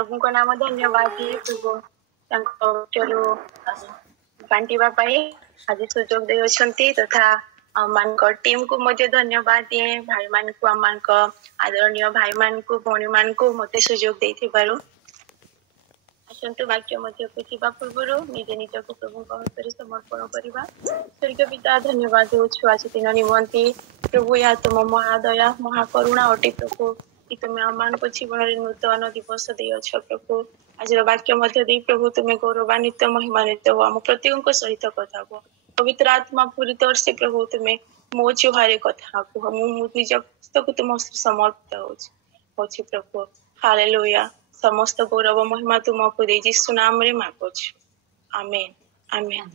प्रभु को नाम धन्यवाद दिए प्रभु चलो बांटिबा पाई आज सुजोग दे अछंती तथा मान टीम को मध्य धन्यवाद दिए भाई मान को आमान को आदरणीय भाई मान को भौणी मान को मते सुजोग देथि पारो आसंतु वाक्य मध्य को जीवा पूर्व निजे निज को प्रभु को हस्ତରେ समर्पण करबा स्वर्गीय पिता धन्यवाद देउछु आज दिन निमंती प्रभु या तुम महादया महाकरुणा अटे प्रभु कि तुम्हें आमान को जीवन रे नूतन दिवस दे अछ प्रभु आज वाक्य मध्य दे प्रभु तुम्हें गौरवान्वित महिमान्वित हो हम प्रत्येक सहित कथा हो पवित्र आत्मा पूरी तौर से प्रभु तुम्हें मो चुहारे कथा को मु निज पुस्तक तुम समर्पित होछि प्रभु हालेलुया समस्त गौरव महिमा तुमको दे यीशु नाम रे मांगुछ आमेन आमेन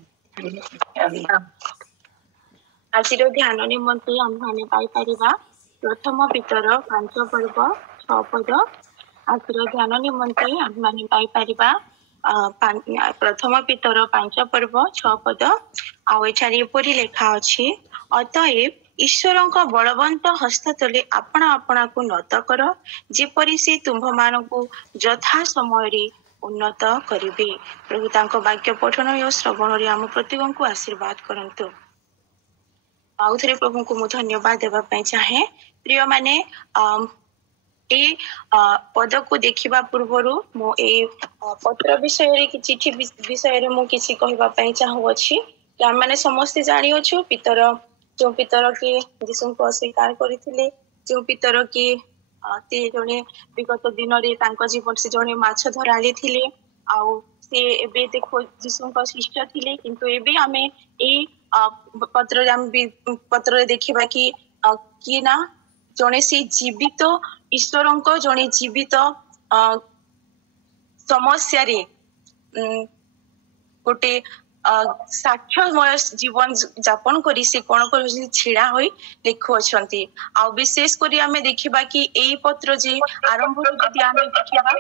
आज ध्यान निमंते हम माने पाई परिबा प्रथम पितर 5 पर्व 6 पद आज ध्यान निमंते हम माने पाई परिबा प्रथम पितर 5 पर्व 6 पद आ एठारे परि लेखा अछि अतएव ईश्वरଙ୍କ बलवंत हस्त तले आपना आपना को नत कर जेपरि से तुम्भ मानकु यथा समय रे उन्नत करिवे प्रभु तांको वाक्य पठन और श्रवण रे हम प्रत्येक को आशीर्वाद करंतु आउथरे प्रभु को मु धन्यवाद देबा पई चाहे प्रिय माने ए पद को देखिबा पूर्वरु मो ए पत्र विषय रे कि चिठी विषय रे मु किछि कहबा पई चाहू अछि कि हम माने समस्त जानि अछु पितर जो पितर के यीशु को अस्वीकार करथिले जो पितर के ते जने विगत दिन रे तांको जीवन से जने माछ धराली थिले आउ से एबे देखो यीशु को शिष्य थिले किंतु एबे हमें ए पत्र रे हम पत्र रे देखिबा कि ना जने से जीवित ईश्वरंको जने जीवित समस्या रे गोटे साक्ष्यमय जीवन जापन करी से कोन कर छिड़ा होई लिखु अछंती आ विशेष करी हमें देखिबा कि एई पत्र जे आरंभ रो जदि हमें देखिबा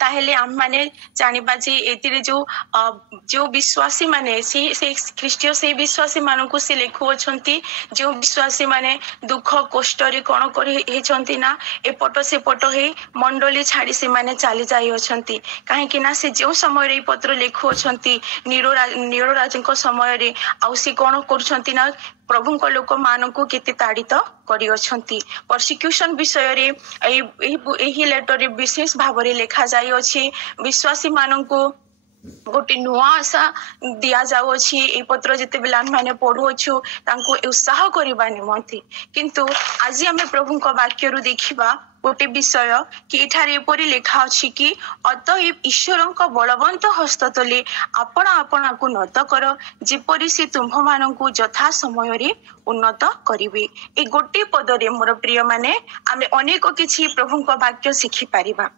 ताहेले हम माने जानिबा जे एतिरे जो विश्वासी माने से ख्रीष्टिय से विश्वासी मानन को से लिखु अछंती जो विश्वासी माने दुख कष्ट रे कोन करी हेचंती ना ए पटो से पटो हे मंडली छाड़ी से माने चाली जाई अछंती काहे कि ना से जो समय रे पत्र लिखु अछंती नीरो राजको समय रे आ से कोन करछंती ना प्रभु को लोक मान को केते ताड़ित करी अछंती परसिक्यूशन विषय रे एही लेटर रे विशेष भाव रे लिखा जाई अछि विश्वासी मान को गोटे नुआ आशा दिया जाउ अछि ए पत्र जते बेला माने पढु अछु तांको उत्साह करबा निमंती किंतु आज हमें प्रभु को वाक्य रु देखिबा गोटे विषय कि एठारे परि लिखा अछि कि अतएव ईश्वरଙ୍କ बलवंत हस्त तले आपना आपना को नत कर जेपरि से तुम्भ मानकु यथा समय रे उन्नत करिवे ए गोटे पद रे मोर प्रिय माने आमे अनेक किछि प्रभु को वाक्य सिखि परिबा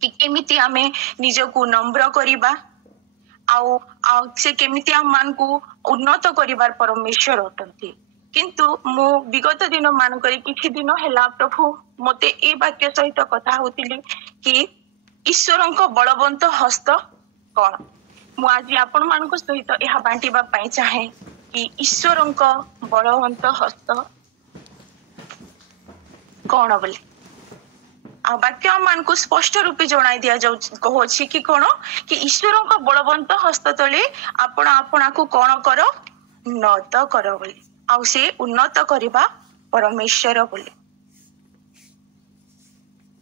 कि केमिति आमे निज को नम्र करिबा आउ से केमिति हम मान को उन्नत करिबार परमेश्वर अटंती किंतु मो विगत दिन मान करी किछि दिन हैला प्रभु मते ए वाक्य सहित कथा होतिली कि ईश्वरଙ୍କ बलवंत हस्त कोन मु आज आपण मान को सहित एहा बांटीबा पई चाहे कि ईश्वरଙ୍କ बलवंत हस्त कोन बोले आ वाक्य मान को स्पष्ट रूपे जणाई दिया जाउ कहू अछि कि कोन कि ईश्वरଙ୍କ बलवंत हस्त तले आपण आपना को कोन करो नत करो बोले आ से उन्नत करबा परमेश्वर बोले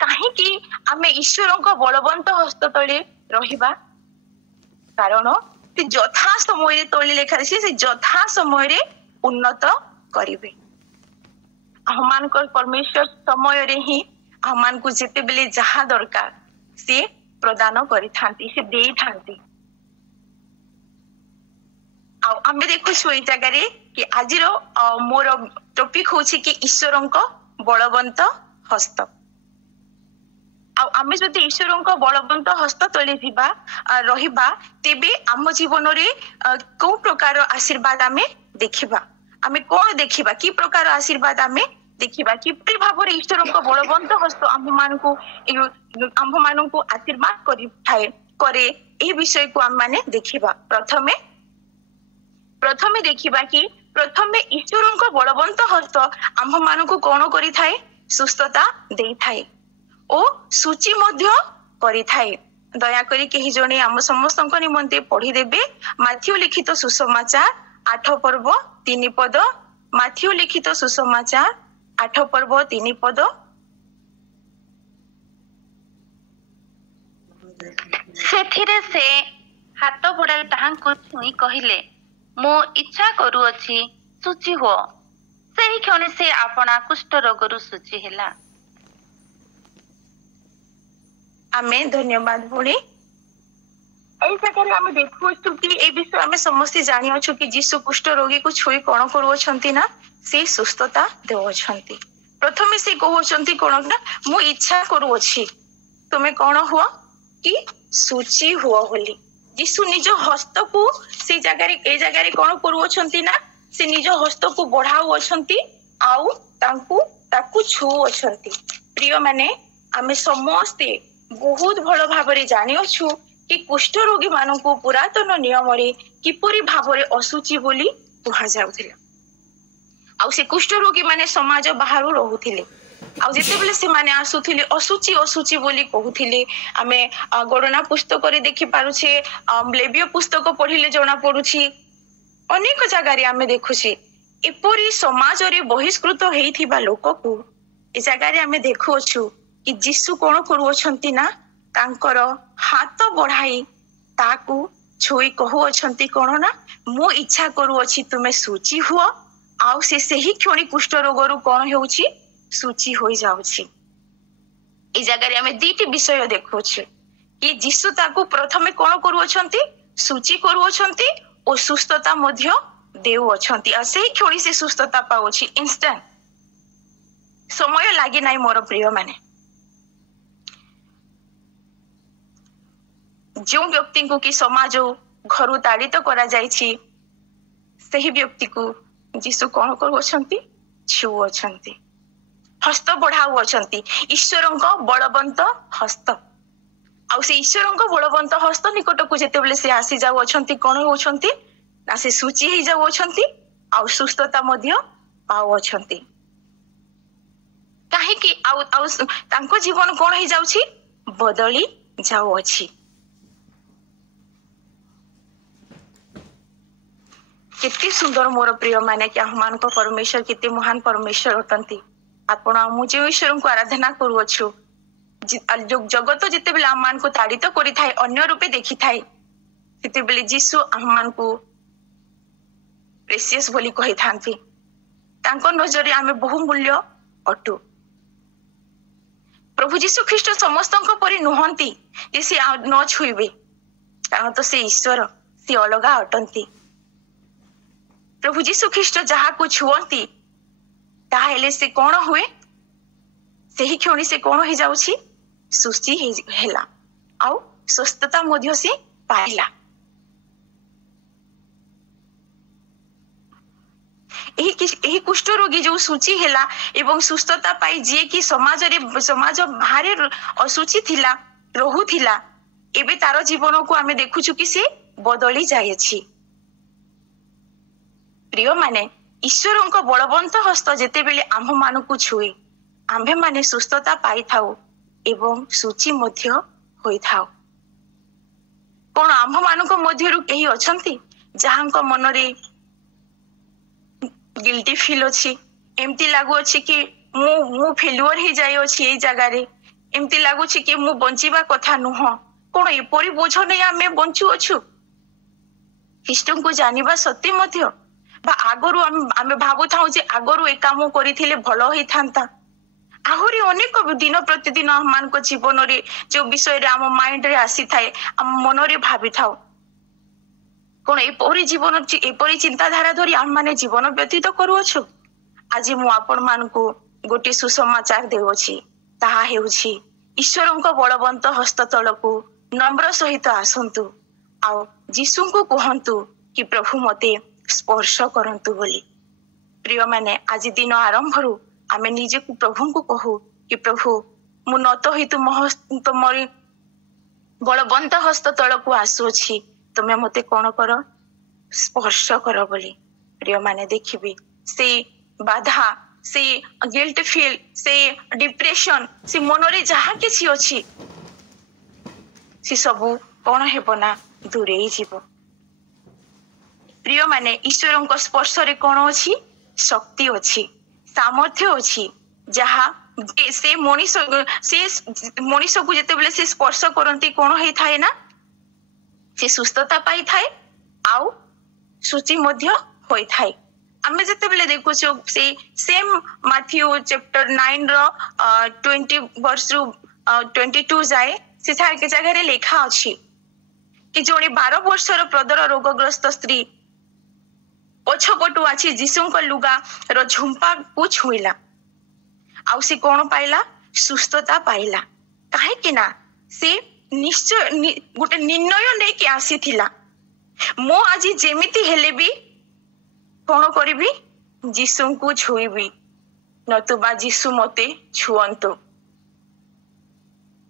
काहे कि आमे ईश्वरଙ୍କ बलवंत हस्त तले रहिबा कारण से यथा समय रे तले लेखा रे से यथा समय रे उन्नत करिवे हमान को परमेश्वर समय रे ही हमान को जेते बेले जहा दरकार से प्रदान करि थांती से देई थांती आ हमें देखो सोई जगह रे कि आजिरो मोर टॉपिक होछि कि ईश्वरଙ୍କ बलवंत हस्त आ आमे जदि ईश्वरଙ୍କ बलवंत हस्त तले जिबा रहिबा तेबे आम जीवन रे को प्रकार आशीर्वाद आमे देखिबा आमे कोन देखिबा की प्रकार आशीर्वाद आमे देखिबा कि भाव रे ईश्वरଙ୍କ बलवंत हस्त आम मान को आशीर्वाद करि थाए करे ए विषय को हम माने देखिबा प्रथमे देखिबा कि प्रथमे ईश्वरଙ୍କ बलवंत हस्त आम मान को कोन करि थाए ସୁସ୍ଥତା ଦେଇଥାଏ ଓ ସୂଚି ମଧ୍ୟ କରିଥାଏ। ଦୟାକରି କେହି ଜଣେ ଆମ ସମସ୍ତଙ୍କ ନିମନ୍ତେ ପଢିଦେବେ ମାଥିଉ ଲିଖିତ ସୁସମାଚାର 8 ପର୍ବ 3 ପଦ। ମାଥିଉ ଲିଖିତ ସୁସମାଚାର 8 ପର୍ବ 3 ପଦ। ସେଥିରେ ସେ ହାତ ବଢାଇ ତାହାଙ୍କୁ ଛୁଇଁ କହିଲେ, ମୁଁ ଇଚ୍ଛା କରୁଅଛି, ଶୁଚି ହୁଅ। ସେହି କ୍ଷଣି ସେ ଆପଣା କୁଷ୍ଠ ରୋଗରୁ ଶୁଚି ହେଲା। ଆମେ ଧନ୍ୟବାଦ ଭଉଣୀ। এই জায়গায় ଆମେ ଦେଖୁଅଛୁ କି এই ବିଷୟ ଆମେ ସମସ୍ତେ ଜାଣିଅଛୁ କି ଯୀଶୁ କୁଷ୍ଠ ରୋଗୀକୁ ଛୁଇଁ କଣ କରୁଅଛନ୍ତି ନା ସେ ସୁସ୍ଥତା ଦେଉଅଛନ୍ତି। ପ୍ରଥମେ ସେ କହୁଅଛନ୍ତି କଣ ନା ମୁଁ ଇଚ୍ଛା କରୁଅଛି ତୁମେ କଣ ହୁଅ କି ଶୁଚି ହୁଅ ବୋଲି। ଯୀଶୁ ନିଜ ହସ୍ତକୁ ସେ ଜାଗାରେ ଏ ଜାଗାରେ କଣ କରୁଅଛନ୍ତି ନା ସେ ନିଜ ହସ୍ତକୁ ବଢାଉଅଛନ୍ତି ଆଉ ତାକୁ ଛୁଉଅଛନ୍ତି। ପ୍ରିୟ ମାନେ ଆମେ ସମସ୍ତେ ବହୁତ ଭଲ ଭାବରେ ଜାଣିଅଛୁ କି କୁଷ୍ଠ ରୋଗୀ ମାନଙ୍କୁ ପୁରାତନ ନିୟମରେ କିପରି ଭାବରେ ଅଶୁଚି ବୋଲି କୁହାଯାଉଥିଲା। ଆଉ ସେ କୁଷ୍ଠ ରୋଗୀ ମାନେ ସମାଜ ବାହାରୁ ରହୁଥିଲେ। ଆଉ ଯେତେବେଳେ ସେମାନେ ଆସୁଥିଲେ ଅଶୁଚି ବୋଲି କହୁଥିଲେ। ଆମେ ଗଣନା ପୁସ୍ତକରେ ଦେଖି ପାରୁଛେ, ଲେବୀୟ ପୁସ୍ତକ ପଢିଲେ ଜଣା ପଡୁଛି, ଅନେକ ଜାଗାରେ ଆମେ ଦେଖୁଛେ ଏପରି ସମାଜରେ ବହିଷ୍କୃତ ହେଇଥିବା ଲୋକକୁ ଏ ଜାଗାରେ ଆମେ ଦେଖୁଅଛୁ କି ଯୀଶୁ କଣ କରୁଅଛନ୍ତି ନା ତାଙ୍କର ହାତ ବଢାଇ ତାକୁ ଛୁଇଁ କହୁଅଛନ୍ତି କଣ ନା ମୁଁ ଇଚ୍ଛା କରୁଅଛି ତୁମେ ଶୁଚି ହୁଅ। ଆଉ ସେ ସେହି କ୍ଷଣି କୁଷ୍ଠ ରୋଗରୁ କଣ ହେଉଛି ଶୁଚି ହୋଇଯାଉଛି। ଏ ଜାଗାରେ ଆମେ ଦୁଇଟି ବିଷୟ ଦେଖୁଅଛୁ କି ଯୀଶୁ ତାକୁ ପ୍ରଥମେ କଣ କରୁଅଛନ୍ତି ଶୁଚି କରୁଅଛନ୍ତି ଓ ସୁସ୍ଥତା ମଧ୍ୟ ଦେଉଅଛନ୍ତି। ଆଉ ସେହି କ୍ଷଣି ସେ ସୁସ୍ଥତା ପାଉଛି ଇନଷ୍ଟାଣ୍ଟ, ସମୟ ଲାଗି ନାହିଁ। ମୋର ପ୍ରିୟ ମାନେ ଯେଉଁ ବ୍ୟକ୍ତିଙ୍କୁ କି ସମାଜ ଘରୁ ତାଡ଼ିତ କରାଯାଇଛି ସେହି ବ୍ୟକ୍ତିକୁ ଯୀଶୁ କଣ କରୁଅଛନ୍ତି ଛୁଉଅଛନ୍ତି, ହସ୍ତ ବଢାଉଅଛନ୍ତି। ଈଶ୍ୱରଙ୍କ ବଳବନ୍ତ ହସ୍ତ। ଆଉ ସେ ଈଶ୍ୱରଙ୍କ ବଳବନ୍ତ ହସ୍ତ ନିକଟକୁ ଯେତେବେଳେ ସେ ଆସି ଯାଉଅଛନ୍ତି କଣ ହେଉଛନ୍ତି ନା ସେ ଶୁଚି ହେଇଯାଉଅଛନ୍ତି ଆଉ ସୁସ୍ଥତା ମଧ୍ୟ ପାଉଅଛନ୍ତି। କାହିଁକି ଆଉ ତାଙ୍କ ଜୀବନ କଣ ହେଇଯାଉଛି ବଦଳି ଯାଉଅଛି। କେତେ ସୁନ୍ଦର ମୋର ପ୍ରିୟ ମାନେ କି ଆମମାନଙ୍କ ପରମେଶ୍ୱର କେତେ ମହାନ ପରମେଶ୍ୱର ଅଟନ୍ତି। ଆପଣ ମୁଁ ଯେଉଁ ଈଶ୍ୱରଙ୍କୁ ଆରାଧନା କରୁଅଛୁ, ଜଗତ ଯେତେବେଳେ ଆମମାନଙ୍କୁ ତାଡ଼ିତ କରିଥାଏ, ଅନ୍ୟ ରୂପେ ଦେଖିଥାଏ, ସେତେବେଳେ ଯୀଶୁ ଆମମାନଙ୍କୁ ପ୍ରେସିୟସ୍ ବୋଲି କହିଥାନ୍ତି। ତାଙ୍କ ନଜରରେ ଆମେ ବହୁମୂଲ୍ୟ ଅଟୁ। ପ୍ରଭୁ ଯୀଶୁ ଖ୍ରୀଷ୍ଟ ସମସ୍ତଙ୍କ ପରି ନୁହନ୍ତି ଯେ ସେ ନ ଛୁଇଁବେ, କାରଣ ତ ସେ ଈଶ୍ୱର, ସେ ଅଲଗା ଅଟନ୍ତି। ପ୍ରଭୁ ଯୀଶୁ ଖ୍ରୀଷ୍ଟ ଯାହାକୁ ଛୁଅନ୍ତି ତାହେଲେ ସେ କଣ ହୁଏ, ସେହି କ୍ଷଣି ସେ କଣ ହେଇଯାଉଛି ସୁସ୍ଥି ହେଲା ଆଉ ସୁସ୍ଥତା ମଧ୍ୟ ସେ ପାଇଲା। ଏହି କୁଷ୍ଠ ରୋଗୀ ଯୋଉ ଶୁଚି ହେଲା ଏବଂ ସୁସ୍ଥତା ପାଇ ଯିଏକି ସମାଜ ବାହାରେ ଅଶୁଚି ଥିଲା ରହୁଥିଲା, ଏବେ ତାର ଜୀବନକୁ ଆମେ ଦେଖୁଛୁ କି ସେ ବଦଳି ଯାଇଛି। ପ୍ରିୟ ମାନେ ଈଶ୍ୱରଙ୍କ ବଳବନ୍ତ ହସ୍ତ ଯେତେବେଳେ ଆମ୍ଭମାନଙ୍କୁ ଛୁଏ ଆମ୍ଭେମାନେ ସୁସ୍ଥତା ପାଇଥାଉ ଏବଂ ଶୁଚି ମଧ୍ୟ ହୋଇଥାଉ। କଣ ଆମ୍ଭମାନଙ୍କ ମଧ୍ୟରୁ କେହି ଅଛନ୍ତି ଯାହାଙ୍କ ମନରେ ଗିଲ୍ଟି ଫିଲ୍ ଅଛି, ଏମିତି ଲାଗୁଅଛି କି ମୁଁ ଫେଲୁଅର ହେଇଯାଇଅଛି, ଏଇ ଜାଗାରେ ଏମିତି ଲାଗୁଛି କି ମୁଁ ବଞ୍ଚିବା କଥା ନୁହଁ। କଣ ଏପରି ବୋଝ ନେଇ ଆମେ ବଞ୍ଚୁଅଛୁ? ଖ୍ରୀଷ୍ଟଙ୍କୁ ଜାଣିବା ସତ୍ତ୍ୱେ ମଧ୍ୟ ବା ଆଗରୁ ଆମେ ଭାବୁଥାଉ ଯେ ଆଗରୁ ଏ କାମ କରିଥିଲେ ଭଲ ହେଇଥାନ୍ତା। ଆହୁରି ଅନେକ ଦିନ ପ୍ରତିଦିନ ଆମମାନଙ୍କ ଜୀବନରେ ଯୋଉ ବିଷୟରେ ଆମ ମାଇଣ୍ଡରେ ଆସିଥାଏ, ଆମ ମନରେ ଭାବିଥାଉ। କଣ ଏପରି ଚିନ୍ତାଧାରା ଧରି ଆମମାନେ ଜୀବନ ବ୍ୟତୀତ କରୁଅଛୁ? ଆଜି ମୁଁ ଆପଣମାନଙ୍କୁ ଗୋଟିଏ ସୁସମାଚାର ଦେଉଅଛି, ତାହା ହେଉଛି ଈଶ୍ୱରଙ୍କ ବଳବନ୍ତ ହସ୍ତ ତଳକୁ ନମ୍ର ସହିତ ଆସନ୍ତୁ ଆଉ ଯୀଶୁଙ୍କୁ କୁହନ୍ତୁ କି ପ୍ରଭୁ ମତେ ସ୍ପର୍ଶ କରନ୍ତୁ ବୋଲି। ପ୍ରିୟମାନେ ଆଜି ଦିନ ଆରମ୍ଭରୁ ଆମେ ନିଜକୁ ପ୍ରଭୁଙ୍କୁ କହୁ କି ପ୍ରଭୁ ମୁଁ ନତ ହୋଇ ତୁମରି ବଳବନ୍ତ ହସ୍ତ ତଳକୁ ଆସୁଅଛି, ତୁମେ ମତେ କଣ କର ସ୍ପର୍ଶ କର ବୋଲି। ପ୍ରିୟମାନେ ଦେଖିବେ ସେଇ ବାଧା से गिल्ट फील से डिप्रेशन से मनरे जहाँ किसी अच्छी से सबू कौन हेब ना दूरे जीव। प्रिय माने ईश्वर स्पर्श रे कौन अच्छी शक्ति अच्छी सामर्थ्य अच्छी जहाँ से मनीष को जिते बेले से स्पर्श करती कौन होई थाए ना से सुस्थता पाई थाए आउ सूची मध्य होई थाए। आमे जिते बेले देखुछु से सेम मैथ्यू चैप्टर 9 रो 20 वर्ष रु 22 जाए से थार के जगह रे लिखा अछि कि जोनी 12 वर्षर प्रदर रोगग्रस्त स्त्री पछपटु आछि जीशुଙ୍କ लुगा रो झुंपा को छुइला आउ से कौन पाइला सुस्थता पाइला काहे कि ना से निश्चय गोटे निर्णय नै कि आसी थिला मो आज जेमिति हेले भी कौन करिबी जीशु को छुइबी नतुबा जीशु मते छुअंतो।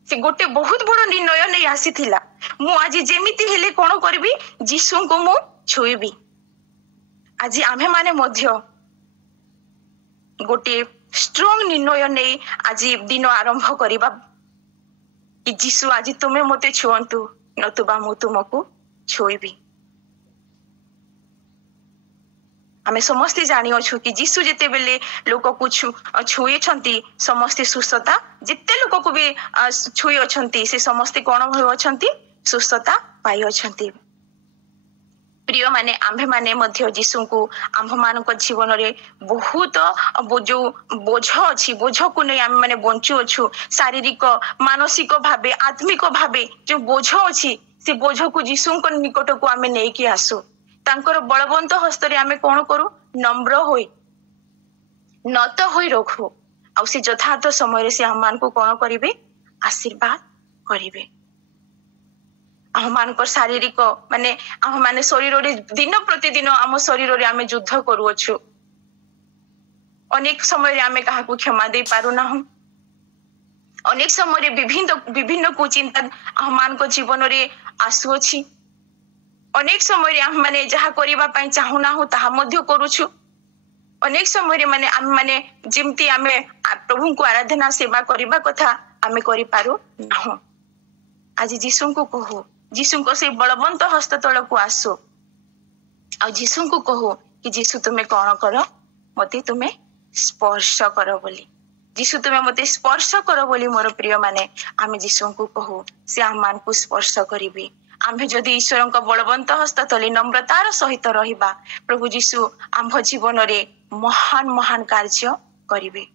से गोटे बहुत बड़ निर्णय नै आसी थिला मो आज जेमिति हेले कौन करिबी जीशु को मो छुइबी। आज आमे माने मध्य गोटे स्ट्रॉन्ग निर्णय नै आज दिन आरंभ करिबा कि जीशु आज तुमे मते छुअंतु नतुबा मु तुमको छुइबी। आमे समस्ते जानी अछु कि जीशु जेते बेले लोक को छुए छंती समस्ते सुस्थता जिते लोक को भी छुए अछंती से समस्ते कोन होय अछंती सुस्थता पाई अछंती। प्रिय माने आम्भे माने मध्य जीशु को आम्भ मानक जीवन रे बहुत जो बोझ अछि बोझ को नै आमे माने बंचु अछु शारीरिक मानसिक भाबे आत्मिक भाबे जो बोझ अछि से बोझ को जीशु को निकट को आमे नै कि आसु तांकर बलवंत हस्त रे आमे कोन करू नम्र होई नत होई रखो आ से यथार्थ समय रे से हम मान को कोन करिवे आशीर्वाद करिवे। हम मानकर शारीरिक माने हम माने शरीर रे दिन प्रतिदिन आम शरीर रे आमे युद्ध करू अछु अनेक समय रे आमे काहा को क्षमा दे पारू ना हम अनेक समय रे विभिन्न कुचिंता हम मान को जीवन रे आसु अछि अनेक समय रे हम माने जहा करिबा पई चाहू ना हो ताहा मध्य करूछु अनेक समय रे माने हम माने जिमती आमे प्रभु को आराधना सेवा करिबा कथा आमे करि पारू ना हो। आज जीशु को कहो जीशु को से बलवंत हस्त तल को आसो आ जीशु को कहो कि जीशु तुम्हें कौन करो मते तुम्हें स्पर्श करो बोली जीशु तुम्हें मते स्पर्श करो बोली मोर प्रिय माने आमे जीशु को कहो से हम मान को स्पर्श करिवे आम्भे जदि ईश्वर को बलवंत हस्त तले नम्रतार सहित रहिबा प्रभु जीशु आम्भ जीवन रे महान महान कार्य करिवे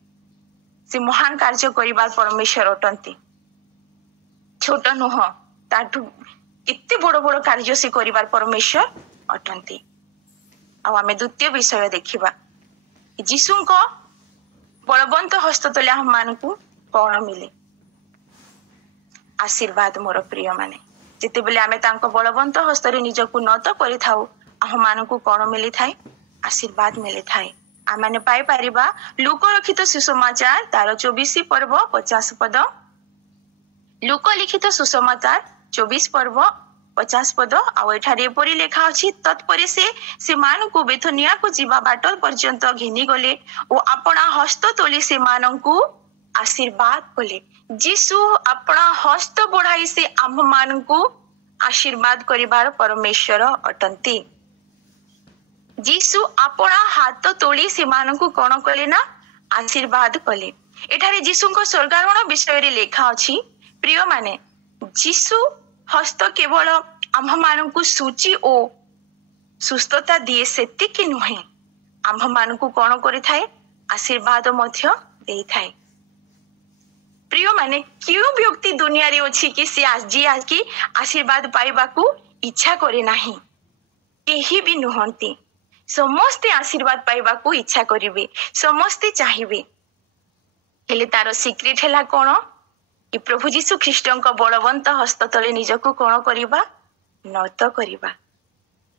से महान कार्य करिबार परमेश्वर अटंती छोट नुह ताठू इतने बड़ बड़ कार्य से करिबार परमेश्वर अटंती। आ आमे द्वितीय विषय देखिबा जीशु को बलवंत हस्त तले हम मान को कौन मिले आशीर्वाद मोर प्रिय माने जिते बेले आमे तांको बलवंत हस्त रे निज को नत करि थाउ हम मान को कौन मिली थाए आशीर्वाद मिली थाए। आ माने पाई परिबा लोक रखित सुसमाचार तार 24 पर्व 50 पद लोक लिखित सुसमाचार 24 पर्व 50 पद आ एठारे परि लेखा अछि तत्परे से मान को बेथनिया को जीवा बाटल पर्यंत घिनी गले ओ अपना हस्त तोली से मान को आशीर्वाद कले। जीशु अपना हस्त बढ़ाई से आम मान को आशीर्वाद करिबार परमेश्वर अटंती। जीशु अपना हाथ तोली से मान को कोन कले ना आशीर्वाद कले। एठारे जीशु को स्वर्गारोहण विषय रे लेखा अछि प्रिय माने जीशु हस्त केवल आम्भ मान को सूची ओ सुस्थता दिए सेतिकी नुहे आम्भ मान को कोन करि थाए आशीर्वाद मध्य देई थाए। प्रिय माने क्यों व्यक्ति दुनिया रे अछि कि से आज की आशीर्वाद पाइबा को इच्छा करे नाही केही भी नुहंती समस्ते आशीर्वाद पाइबा को इच्छा करिवे समस्ते चाहिबे हेले तार सीक्रेट हैला कोन कि प्रभु जीशु ख्रीष्टन का बलवंत हस्त तले निजको कोन करिबा नत करिबा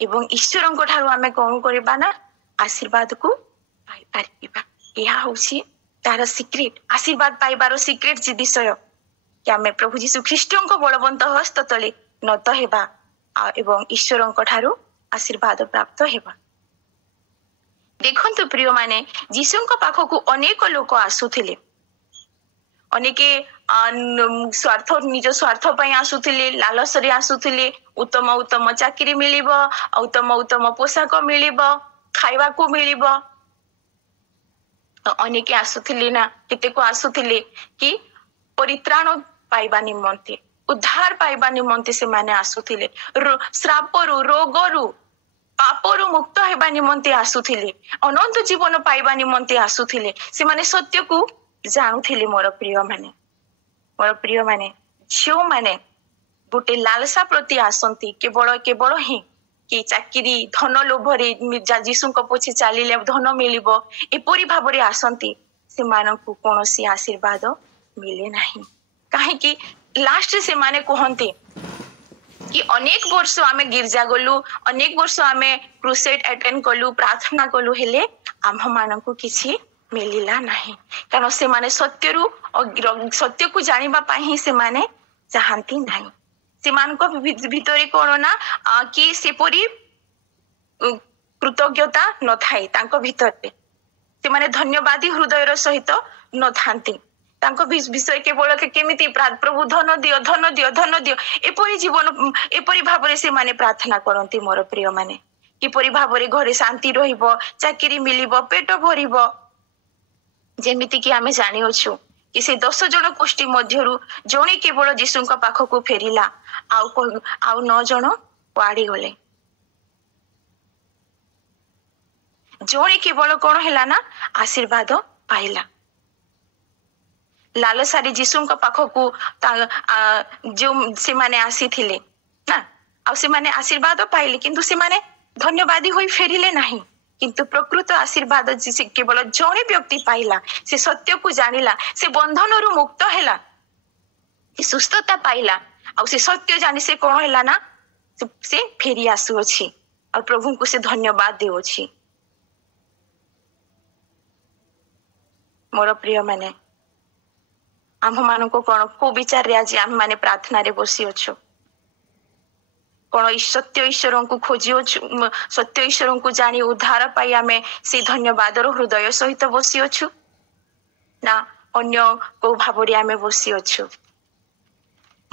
एवं ईश्वरन को ठारु आमे कोन करिबा ना आशीर्वाद को पाई पारिबा। यह होछि तार सीक्रेट आशीर्वाद पाइबार सीक्रेट जे विषय कि आमे प्रभु जीशु ख्रीष्टन को बलवंत हस्त तले नत हेबा एवं ईश्वरन को ठारु आशीर्वाद प्राप्त हेबा। देखंतु प्रिय माने जीशुଙ୍କ ପାଖକୁ ଅନେକ ଲୋକ ଆସୁଥିଲେ ଅନେକେ ସ୍ୱାର୍ଥ ନିଜ ସ୍ୱାର୍ଥ ପାଇଁ ଆସୁଥିଲେ ଲାଲସରେ ଆସୁଥିଲେ ଉତ୍ତମ ଉତ୍ତମ ଚାକିରି ମିଳିବ ଉତ୍ତମ ଉତ୍ତମ ପୋଷାକ ମିଳିବ ଖାଇବାକୁ ମିଳିବ ଅନେକେ ଆସୁଥିଲେ ନା କେତେକ ଆସୁଥିଲେ କି ପରିତ୍ରାଣ ପାଇବା ନିମନ୍ତେ ଉଦ୍ଧାର ପାଇବା ନିମନ୍ତେ ସେମାନେ ଆସୁଥିଲେ ଶ୍ରାପରୁ ରୋଗରୁ ପାପରୁ ମୁକ୍ତ ହେବା ନିମନ୍ତେ ଆସୁଥିଲେ ଅନନ୍ତ ଜୀବନ ପାଇବା ନିମନ୍ତେ ଆସୁଥିଲେ ସେମାନେ ସତ୍ୟକୁ ଜାଣୁଥିଲେ ମୋର ପ୍ରିୟ ମାନେ ଝିଅମାନେ ଗୋଟେ ଲାଲସା ପ୍ରତି ଆସନ୍ତି କେବଳ ହିଁ କି ଚାକିରି ଧନ ଲୋଭରେ ଯୀଶୁଙ୍କ ପଛେ ଚାଲିଲେ ଧନ ମିଳିବ ଏପରି ଭାବରେ ଆସନ୍ତି ସେମାନଙ୍କୁ କୌଣସି ଆଶୀର୍ବାଦ ମିଳେ ନାହିଁ କାହିଁକି ଲାଷ୍ଟରେ ସେମାନେ କୁହନ୍ତି कि अनेक वर्ष आमे गिरजा गलु अनेक वर्ष आमे क्रुसेड अटेंड कलु प्रार्थना कलु हेले आम्ह मानकु किछि मिलिला नाही कारण से माने सत्य को जानिबा पाई ही से माने चाहंती नाही से मानको भितरे कोन ना कि सेपरी कृतज्ञता न थाई तांको भितरे से माने धन्यवादी हृदयर सहित न थांती तांको विषय केवल केमिति प्रभु धन दियो एपरी जीवन एपरी भावरे से माने प्रार्थना करंती मोर प्रिय माने किपरि भावरे घरे शांति रहिबो चाकरी मिलिबो पेट भरिबो जेमिति कि आमे जानि अछु कि से 10 जन गोष्ठी मध्यरु जणे केवल जीशुଙ୍କ पाखକୁ फेरिला आउ 9 जन पाड़ी गले जणे केवल कोन हैला ना आशीर्वाद पाइला लालसारी जीशुଙ୍କ पाखକୁ जो से माने आसी थिले ना आ से माने आशीर्वाद पाइले किंतु से माने धन्यवादी होई फेरिले नाही किंतु प्रकृत आशीर्वाद जे केवल जणे व्यक्ति पाइला से सत्य को जानिला से बंधनरु मुक्त हैला से सुस्थता पाइला आ से सत्य जानि से कोन हैला ना से फेरी आसु अछि और प्रभु को से धन्यवाद देउ अछि मोर प्रिय माने आम मान को विचार रे आज आम माने प्रार्थना रे बसी अच्छु कौन सत्य ईश्वर को खोजी सत्य ईश्वर को जानी उद्धार पाई आम से धन्यवाद हृदय सहित बसी अच्छु ना अन्य को भाव आम बसी अच्छु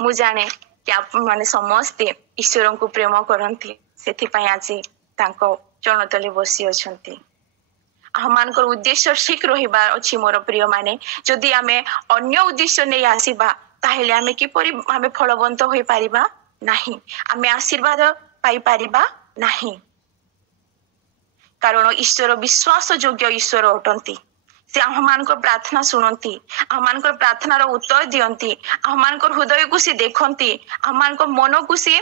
मु जाने कि आप माने समस्ते ईश्वर को प्रेम करती से आज चरण तले बसी अच्छी आमान उद्देश्य ठीक रहिबा अछि मोर प्रिय माने जदि आमे अन्य उद्देश्य नै आसीबा ताहेले आमे किपरि आमे फलवंत होई पारिबा नाही आमे आशीर्वाद पाई पारिबा नाही कारण ईश्वर विश्वास योग्य ईश्वर अटंती से आमान प्रार्थना सुनंती आमान प्रार्थनार उत्तर दियंती आमान हृदय को से देखंती आमान मन को से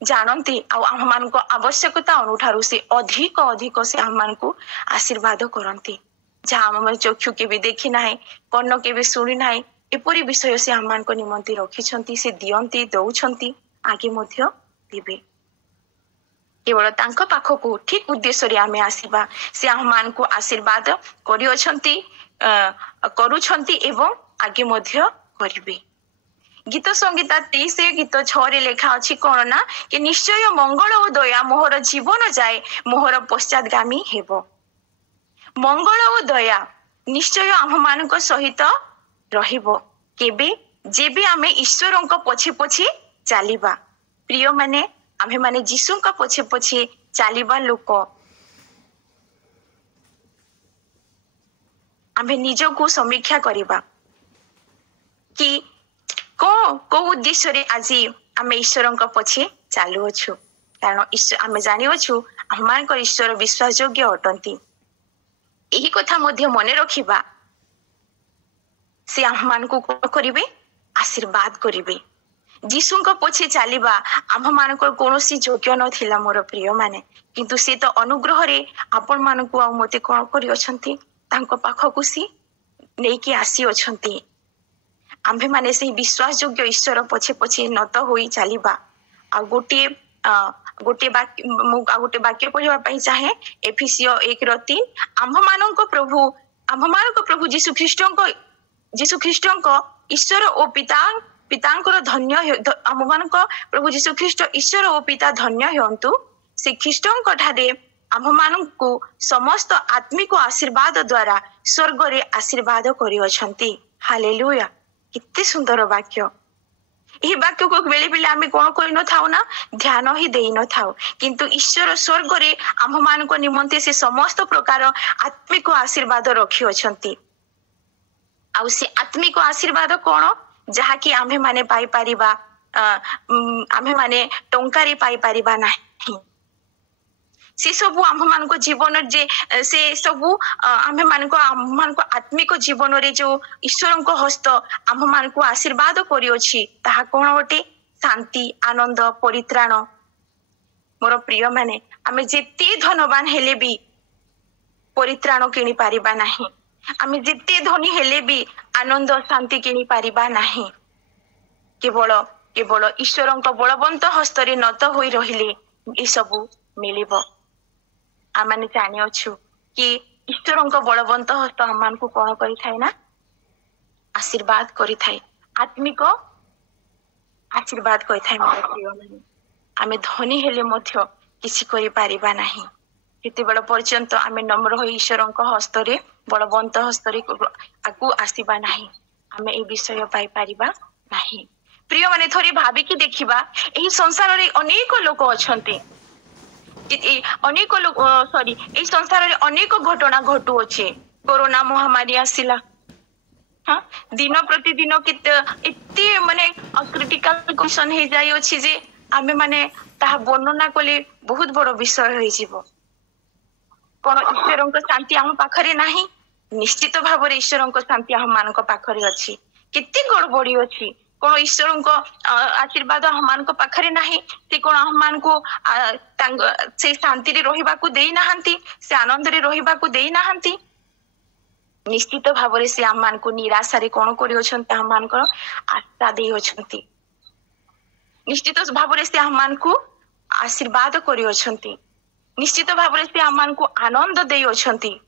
जानती आम आवश्यकता अनुठारु से अधिक अधिक से आम को आशीर्वाद करती जहाँ आम चक्षु के भी देखी ना कर्ण के भी शुणी ना एपरी विषय से आम निमंती रखी से दियंती दौरान आगे देवे केवल तांको पाखकू ठीक उद्देश्य आमे आसीबा से आम को आशीर्वाद करुछंती एवं आगे करिवे गीत संगीता 23 गीत 6 रे लेखा अछि कोन ना कि निश्चय मंगल और दया मोहर जीवन जाए मोहर पश्चातगामी हेबो मंगल और दया निश्चय आम मानक सहित रहिबो केबे जेबे आमे ईश्वरंक पछे पछे चालिबा प्रिय माने आमे माने जीशुंक पछे पछे चालिबा लोक आमे निजको समीक्षा करिबा कि को उद्देश्य रे आज आम ईश्वर पछे चालू अच्छु कारण आम जानी अच्छु आम ईश्वर विश्वास योग्य अटंती यही कथा मध्य मन रखिबा से आम को करिवे आशीर्वाद करिवे जीशुंक पछे चलिबा आम मान कोनोसी योग्य नथिला मोर प्रिय माने किंतु से तो अनुग्रह रे आपण मान को आ मते कोन करि अछंती तांको पाखकु सी नेकी आसी अछंती आम्भे माने से विश्वास योग्य ईश्वर पछे पछे नत होई चलिबा आ गोटे वाक्य पढ़िबा पई चाहे एफिसियो 1:3 आम्भ मानक प्रभु जीशु ख्रीष्टଙ୍କ ईश्वर ओ पितांकर धन्य आम मानक प्रभु जीशु ख्रीष्ट ईश्वर ओ पिता धन्य होंतु से ख्रीष्टଙ୍କ ठारे आम मानू समस्त आत्मिक आशीर्वाद द्वारा स्वर्ग रे आशीर्वाद करिवछंती। हालेलुया, कितने सुंदर वाक्य। यही वाक्य को बेले बेले आम कौन कर न थाउ ना ध्यान ही दे न थाउ, किंतु ईश्वर स्वर्ग रे आम मान निमंते से समस्त प्रकार आत्मिक आशीर्वाद रखी अछंती। आउ से आत्मिक आशीर्वाद कौन जहाँकि आम्भे माने पाई परिबा, आम्भे माने टंकारी पाई परिबा नहीं। से सब आम मान जीवन जे से सब आम मान आत्मिक जीवन रे जो ईश्वर को हस्त आम मान को आशीर्वाद करियोछि ताहा कोन गोटे शांति, आनंद, परित्राण। मोर प्रिय माने आमे जेते धनवान हेले भी परित्राण किनी पारिबा नहीं, आमे जेते धनी हेले भी आनंद शांति किनी पारिबा नहीं। केवल केवल ईश्वर बलवंत हस्तरे नत होई रहिले ए सब मिलिबो। आमाने जानी अछु कि ईश्वर बलवंत हस्त आमान को कौन करि थाए ना आशीर्वाद करि थाए, आत्मिक आशीर्वाद करि थाए। मोर प्रिय माने आमे धनी हेले मध्य किछि करि पारिबा नाही, केते बड़ पर्यंत आमे नम्र होई ईश्वर हस्तरे बलवंत हस्तरे आकु आसीबा नाही, आमे ए विषय पाई पारिबा नाही। प्रिय माने थोड़ी भाबी कि देखिबा, एही संसार रे अनेक लोक अछंती, अनेक लोक सॉरी ए संसार रे अनेक घटना घटू अछि। कोरोना महामारी आसिला, हाँ दिन प्रतिदिन एते माने क्रिटिकल कंडीशन हे जाय अछि जे आमे माने ताहा वर्णना कले बहुत बड़ विषय होई जीवो। कोन ईश्वरक शांति हम पाखरे नाही? निश्चित भाव रे ईश्वरक शांति हम मानक पाखरे अछि। केते गड़बड़ी अछि, कोन ईश्वर को आशीर्वाद हम मान को पाखरे नाही, से कोन हम मान को से शांति रे रहिबा को देई नाहंती, से आनंद रे रहिबा को देई नाहंती। निश्चित भाव रे से हम मान को निराशा रे कोन करि अछंती, हम मान को आशा देई अछंती। निश्चित भाव रे से हम मान को आशीर्वाद करि अछंती, निश्चित भाव रे से हम मान को आनंद देई अछंती।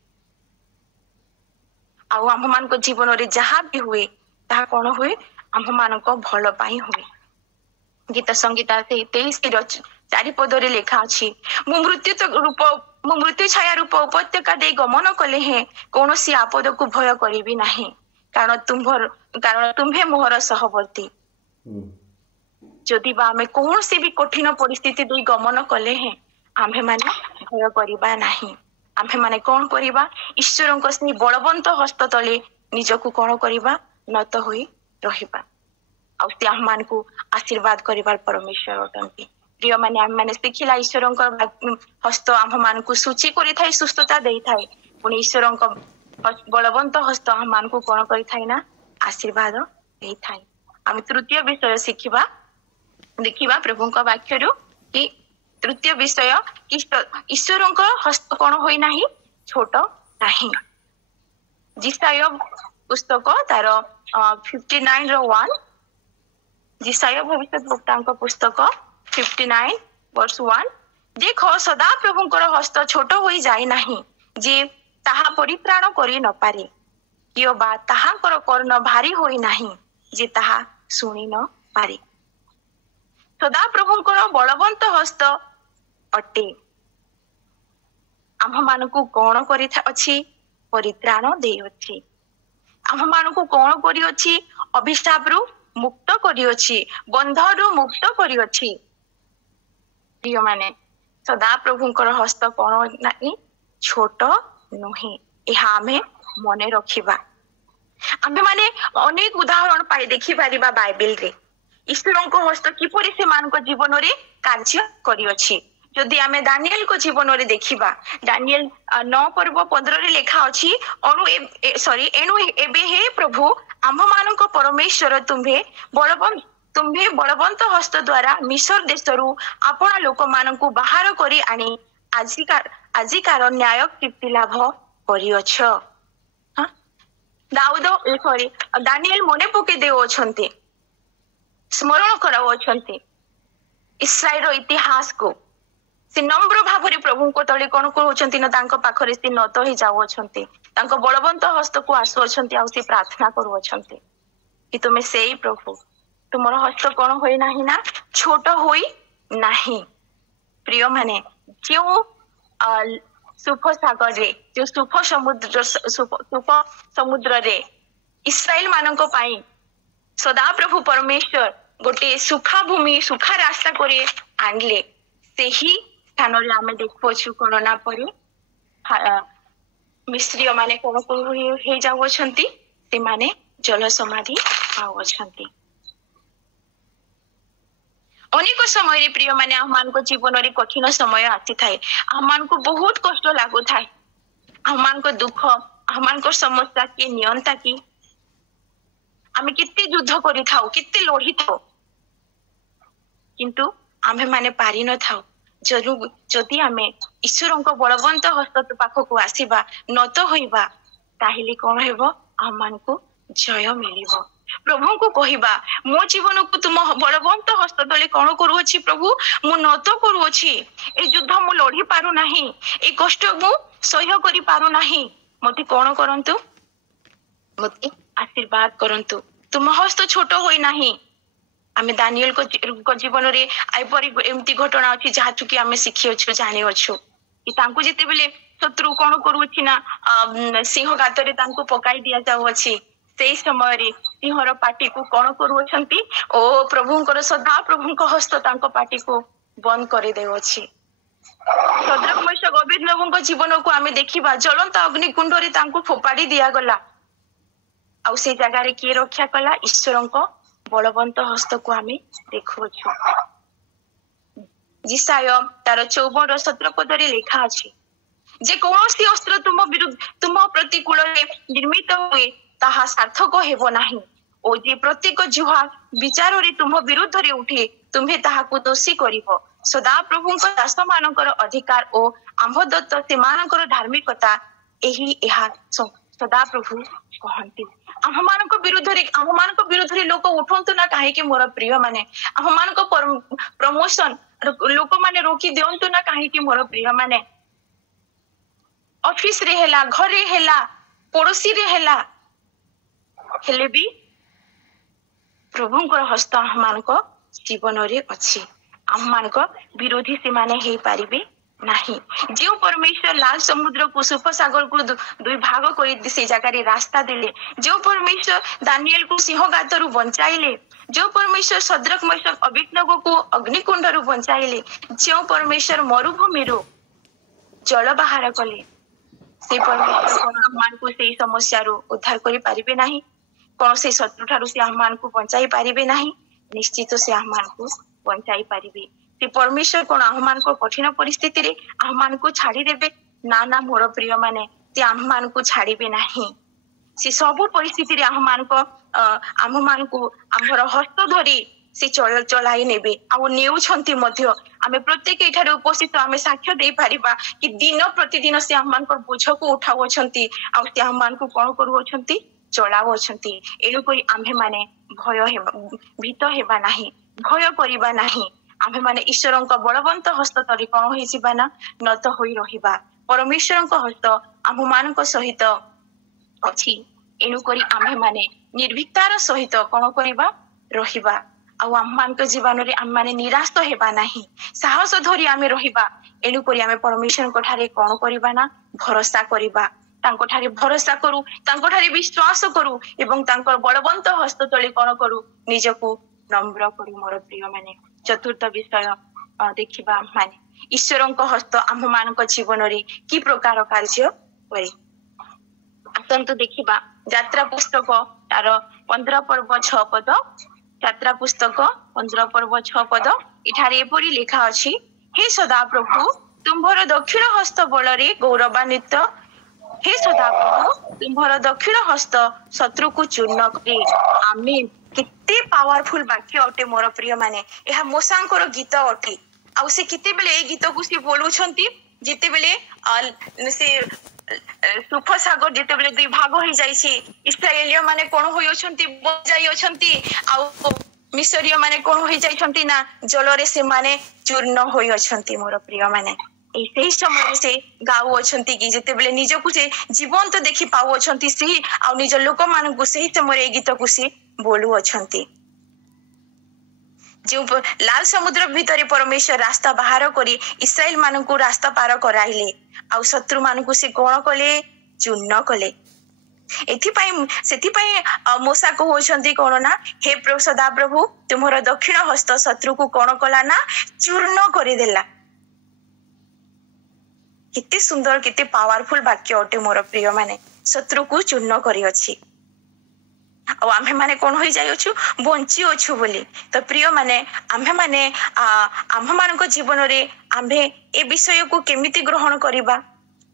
आ हम मान को जीवन रे जहां भी हुए ताहा कोन हुए आम मान भल पाई हुए। गीत संगीता 23 चारि पदरे लेखा अछि, मु मृत्यु छाया रूप उपत्यका दे गमन कले हे कौनसी आपद को भय करिबी नाही, कारण तुम्हे मोहर सहवर्ती। जदि बा आमे कौनसी भी कठिन परिस्थिति दे गमन कले हे आम्भे माने भय करिबा नाही। आम्भे माने कोन करिबा? ईश्वरक से बलवंत हस्त तले निजको कोन करिबा? नत होई रहिबा। आ से हम मान को आशीर्वाद करिबार परमेश्वर अटंती। प्रिय माने आम माने सिखिला ईश्वरक हस्त हम मान को सूची करि थाई, सुस्थता देई थाई, पुनी ईश्वरक बलवंत हस्त हम मान को कोन करि थाई ना आशीर्वाद देई थाई। हम तृतीय विषय सिखिबा, देखिबा प्रभुक वाक्यरु कि तृतीय विषय ईश्वरक हस्त कोन होई नाही, छोट नाही। जिसाय पुस्तक तार 59 रो 1, जिसाय भविष्यद्वक्ता पुस्तक 59 वर्ष 1, देखो सदा प्रभुंकर हस्त छोट होई जाय नाही, जे ताहा परित्राण करि न पारे, कियो बा ताहांकर कर्ण भारी होई नाही, जे ताहा सुनि न पारे। सदा प्रभुंकर बलवंत हस्त अटे। आम मानकु कोन करि अछि? परित्राण देई अछि। आम मानकु कोन करि अछि? अभिशाप रु मुक्त करि अछि, बंध रु मुक्त करि अछि। प्रिय माने सदा प्रभुंकर हस्त कोन नाही, छोट नुहे। एहा आमे मने रखिबा। आमे माने अनेक उदाहरण पाई देखि पारिबा बाइबल रे ईश्वरक हस्त किपरि से मानक जीवन रे कार्य करि अछि। जदि आमे दानिएल को जीवन रे देखिबा, दानिएल 9 पर्व 15 रे लेखा अछि, एनु एबे हे प्रभु आम मानक परमेश्वर तुम्हे बलवंत हस्त द्वारा मिस्र देशरु आपना लोक मानकु बाहर करी आनी आजिकार न्याय कीर्ति लाभ करिअछ। दानिएल मने पके देउ अछंती, स्मरण कराउ अछंती इस्राएल इतिहास को। से नम्र भाव रे प्रभु को तले कोन कहउछंती न तांको पाखरे से नत ही जाउ अछंती, तांको बलवंत हस्त को आसु अछंती, आ से प्रार्थना करू अछंती कि तुमे सेई प्रभु तुमर हस्त कोन होई नाही ना, छोट होई नाही। प्रिय माने जो सुफ सागर रे जो सुफ समुद्र रे इस्राएल मानक पाई सदा प्रभु परमेश्वर गोटे सुखा भूमि सुखा रास्ता करे आनले से ही स्थान रे आमे देखुछु कोरोना परे मिस्त्री माने कोन हे जाउ छंती से माने जल समाधि पाउ छंती। अनेक समय प्रिय माने आम जीवन रे कठिन समय आसी थाए आम को बहुत कष्ट लागू थाए आम दुख आम समस्या के नियंता की आमे कितने युद्ध करि थाउ कितने लड़ी थाउ किंतु आमे माने पारि न थाउ जदि आमे ईश्वर को बलवंत हस्त पाखक आसीबा नत होइबा ताहिले कोन हेबो आम को जय मिलिबो। प्रभु को कहिबा मो जीवन को तुम बलवंत हस्त तले कोन करूछि प्रभु मु नत करूछि ए युद्ध मु लड़ी पारु नाही ए कष्ट मु सह्य करि पारु नाही मते कोन करंतु मते आशीर्वाद करंतु तुम हस्त छोट होई नाही। आमे दानिएल को जीवन रे आइपरी एमती घटना अछि जहा चुकी आमे सिखि अछु जानि अछु कि तांको जेते बेले शत्रु कोन करूछि ना सिंह गातरे तांको पकाई दिया जाउ अछि से समय रे सिंहर पाटी को कोन करूछंती ओ प्रभुंकर सदा प्रभुंक हस्त तांको पाटी को बंद करे देउ अछि। सदरक मैशक अबेदनगोଙ୍କ जीवन को आमे देखिबा ज्वलंत अग्नि कुंड रे तांको फोपाड़ी दिया गला आउ से जगह रे के रक्षा कला ईश्वरंक बलवंत हस्त को आमे देखुछु। जिसाय तार 54:17 पदरे लिखा अछि जे कौनसी अस्त्र तुम प्रतिकूल रे निर्मित हुए ताहा सार्थक हेबो नाही ओ जे प्रत्येक जुहा विचार रे तुम विरुद्ध रे उठे तुम्हे ताहा को दोषी करिवो। सदा प्रभुंक दास मानकर अधिकार ओ आम्भ दत्त से मानकर धार्मिकता एही एहा सदा प्रभु कहंती आम मान विरुद्ध रे लोक उठंतु ना काहे कि मोर प्रिय माने आम मान प्रमोशन लोक माने रोकी दियंतु ना काहे कि मोर प्रिय माने ऑफिस रे हेला घरे हेला पड़ोसी रे हेला हेले भी प्रभुंकर हस्त आम मान जीवन रे अछि आम मान विरोधी से माने हे पारिबे नहीं। जो परमेश्वर लाल समुद्र को सुफ सागर को दुई भाग कर से जगह रे रास्ता देले जो परमेश्वर दानिएल को सिंह गातरु बंचाइले जो परमेश्वर सदरक मैशक अबेदनगो को अग्निकुंड रु बंचाइले जो परमेश्वर मरुभूमि रु जल बाहर कले से परमेश्वर हम को से समस्या रु उद्धार करि पारिबे नाही कोन से शत्रु ठारु से हम को बंचाई पारिबे नाही निश्चित से हम को बंचाई पारिबे से परमेश्वर कोन आह्मान को कठिन परिस्थिति रे आह्मान को छाड़ी देबे ना ना मोर प्रिय माने ते आह्मान को छाड़ीबे नाही से सब परिस्थिति रे आह्मान को आमर हस्त धरी से चलाई नेबे आ नेउ छंती मध्य आमे प्रत्येक एठारे उपस्थित आमे साक्ष्य दे पारिबा कि दिन प्रतिदिन से आह्मान को बोझ को उठाउ छंती आ से आह्मान को कोन करू छंती चलाउ छंती एनु कोई आम्हे माने भीत हेबा नाही भय करिबा नाही आम्हे माने ईश्वरन को बलवंत हस्त तले कोन होई जिबा ना नत होई रहिबा परमेश्वरन को हस्त आम मान को सहित अछि एनु करी आम्हे माने निर्भीकतार सहित कोन करिबा रहिबा आ आम मान को जीवन रे आम माने निराश तो हेबा नाही साहस धरि आमे रहिबा एनु करी आमे परमेश्वरन को ठारे कोन करिबा ना भरोसा करिबा तांको ठारे भरोसा करू तांको ठारे विश्वास करू एवं तांकर बलवंत हस्त तले कोन करू निजको नम्र करू मोर प्रिय माने। चतुर्थ विषय देखिबा माने ईश्वरन को हस्त आम मान को जीवन रे की प्रकार कार्य करे आतंत देखिबा यात्रा पुस्तक तार 15 पर्व 6 पद यात्रा पुस्तक 15 पर्व 6 पद इठारे एपरि लिखा अछि हे सदा प्रभु तुम्भर दक्षिण हस्त बल रे गौरवान्वित हे सदा प्रभु तुम्भर दक्षिण हस्त शत्रु को चूर्ण करे आमीन। कितने पावरफुल वाक्य अटे मोर प्रिय माने यह मोसांकर गीत अटे आ से किते बेले ए गीत को से बोलुछंती जेते बेले से सुफ सागर जेते बेले दुई भाग होई जाईसी इस्राएलियो माने कोन होई अछंती बजाई अछंती आ मिसरियो माने कोन होई जाईछंती ना जल रे से माने चूर्ण होई अछंती मोर प्रिय माने एही समय से गाउ अछंती कि जेते बेले निज को से जीवन तो देखि पाउ अछंती से आ निज लोक मान को सही समय ए गीत को से बोलू अछंती जो लाल समुद्र भितर परमेश्वर रास्ता बाहर करी इस्राएल मानकु रास्ता पार कराइले आउ शत्रु मानकु से कोण कले चूर्ण कले मूसा कहउछंती कोण ना हे सदा प्रभु तुमर दक्षिण हस्त शत्रु को कोण कला ना चूर्ण करिदेला। कितने सुंदर कितने पावरफुल वाक्य अटे मोर प्रिय माने शत्रु को चूर्ण करी अछि आमे माने कौन हो जाइछु बंची अच्छु बोली। तो प्रिय माने आमे माने आम मान जीवन रे आमे ए विषय को केमिति ग्रहण करिबा